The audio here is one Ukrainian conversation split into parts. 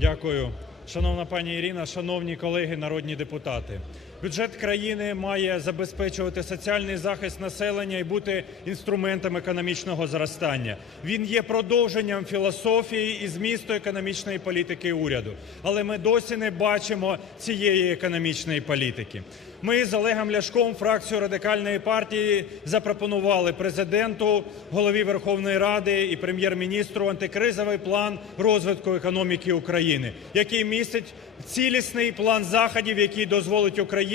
Дякую. Шановна пані Ірина, шановні колеги народні депутати. Бюджет країни має забезпечувати соціальний захист населення і бути інструментом економічного зростання. Він є продовженням філософії і змісту економічної політики уряду. Але ми досі не бачимо цієї економічної політики. Ми з Олегом Ляшком, фракцією Радикальної партії, запропонували Президенту, Голові Верховної Ради і Прем'єр-міністру антикризовий план розвитку економіки України, який містить цілісний план заходів, який дозволить Україні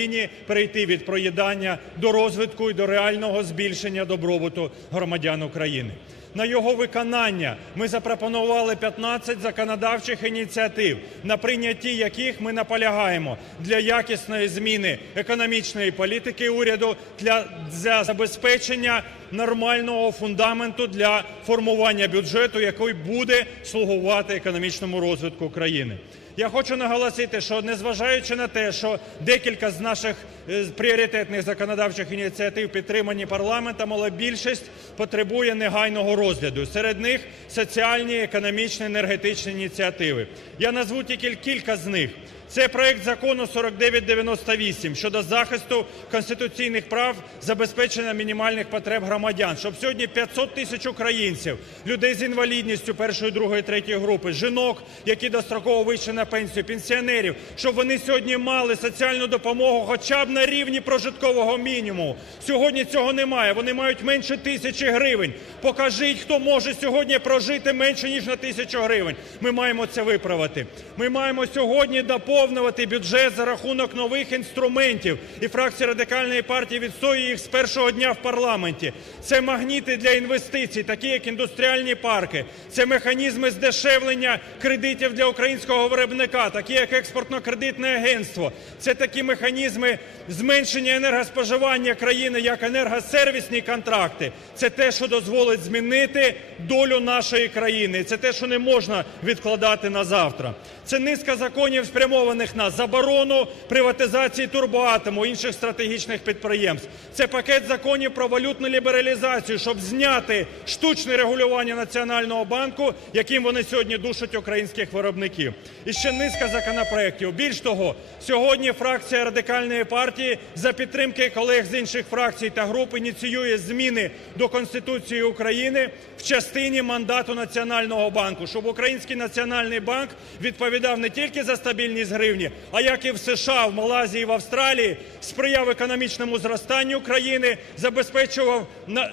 перейти від проїдання до розвитку і до реального збільшення добробуту громадян України. На його виконання ми запропонували 15 законодавчих ініціатив, на прийнятті яких ми наполягаємо для якісної зміни економічної політики уряду, для, для забезпечення нормального фундаменту для формування бюджету, який буде слугувати економічному розвитку країни. Я хочу наголосити, що незважаючи на те, що декілька з наших е, пріоритетних законодавчих ініціатив підтримані парламентом, але більшість потребує негайного розгляду. Серед них соціальні, економічні, енергетичні ініціативи. Я назву тільки кілька з них. Це проект закону 4998 щодо захисту конституційних прав, забезпечення мінімальних потреб громадян, щоб сьогодні 500 тисяч українців, людей з інвалідністю першої, другої, третьої групи, жінок, які достроково вийшли на пенсію, пенсіонерів, щоб вони сьогодні мали соціальну допомогу хоча б на рівні прожиткового мінімуму. Сьогодні цього немає. Вони мають менше тисячі гривень. Покажіть, хто може сьогодні прожити менше ніж на тисячу гривень. Ми маємо це виправити. Ми маємо сьогодні доповнювати бюджет за рахунок нових інструментів. І фракція Радикальної партії відстоює їх з першого дня в парламенті. Це магніти для інвестицій, такі як індустріальні парки, це механізми здешевлення кредитів для українського виробника, такі як експортно-кредитне агентство. Це такі механізми зменшення енергоспоживання країни, як енергосервісні контракти. Це те, що дозволить змінити долю нашої країни. Це те, що не можна відкладати на завтра. Це низка законів, спрямованих на заборону приватизації турбоатому, інших стратегічних підприємств. Це пакет законів про валютну лібералізацію, щоб зняти штучне регулювання Національного банку, яким вони сьогодні душать українських виробників. І ще низка законопроєктів. Більш того, сьогодні фракція Радикальної партії за підтримки колег з інших фракцій та груп ініціює зміни до Конституції України в частині мандату Національного банку, щоб Український національний банк відповідав не тільки за стабільність гривні, а як і в США, в Малайзії, в Австралії, сприяв економічному зростанню країни, забезпечував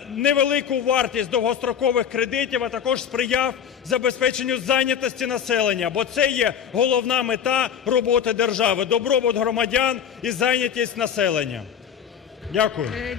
невелику вартість довгострокових кредитів, а також сприяв забезпеченню зайнятості населення, бо це є головна мета роботи держави – добробут громадян і зайнятість населення. Дякую. Е.